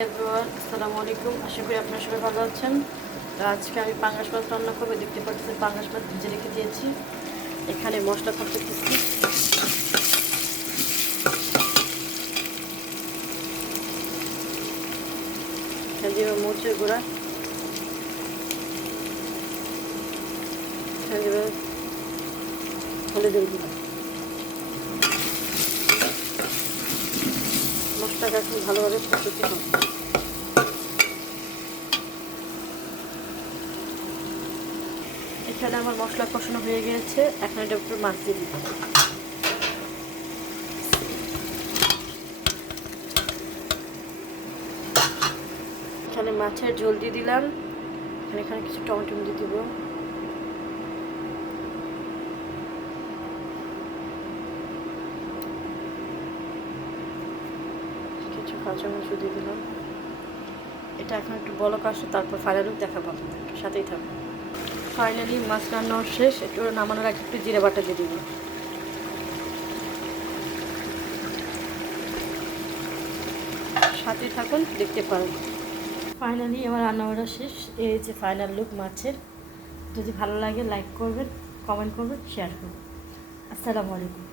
আসসালামু আলাইকুম। আশা করি আপনারা সবাই ভালো আছেন। আজকে আমি পাঙ্গাস মাছ রান্না করবো। দেখতে পাচ্ছেন পাঙ্গাস মাছ ভেজে রেখে দিয়েছি। এখানে মশলা করতেছি। এখানে দেবো মরিচের গুঁড়া, এখানে দেবো হলুদের গুঁড়া। মশলাটা এখন ভালোভাবে কষতে হবে। এখানে আমার মশলা কষানো হয়ে গিয়েছে। এখন এটার উপর মাছ দিয়ে দিতে হবে। এখানে মাছের ঝোল দিয়ে দিলাম। এখানে কিছু টমেটো দিয়ে দিব। কিছু কাঁচামরিচ দিয়ে দিলাম। এটা এখন একটু বলক আসে, তারপর ফাইনাল লুক দেখাবো আপনাদেরকে, সাথেই থাকবে। ফাইনালি মাছ রান্না শেষ। একটু নামানোর আগে একটু জিরে বাটা দিয়ে দিব। সাথেই থাকুন, দেখতে পারেন। ফাইনালি আমার রান্না করা শেষ। এই যে ফাইনাল লুক মাছের। যদি ভালো লাগে লাইক করবেন, কমেন্ট করবেন, শেয়ার করবেন। আসসালামু আলাইকুম।